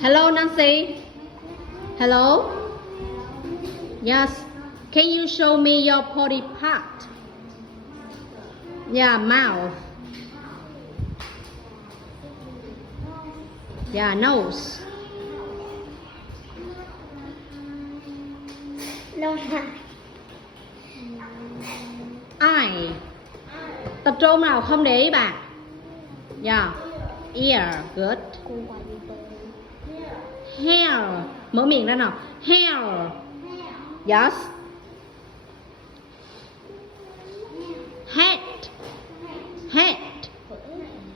Hello, Nancy. Hello. Yes. Can you show me your body part? Yeah, mouth. Yeah, nose. โน้ตค่ะ Eye. Tập trung nào không để ý bạn. Yeah. Ear. Good. กูไหวเบอร์ Hair. Mở miệng ra nào. Hair. Yes. Head. Head.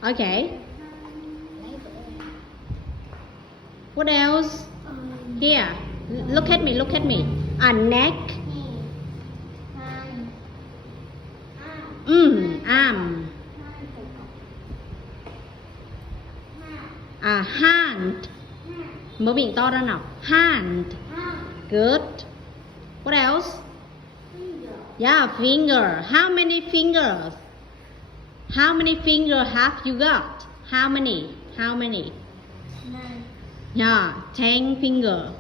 Okay. What else? Here. Look at me. Look at me. A neck. Arm. A hand. Mở miệng to ra nào. Hand. Good. What else? Yeah, finger. How many fingers? How many fingers have you got? How many? How many? นั่น Yeah, 10 fingers.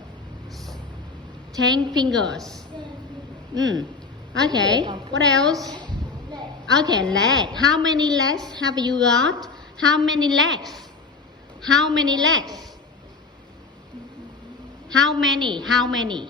10 fingers. Okay. What else? Okay, leg. How many legs have you got? How many legs? How many legs? How many? How many?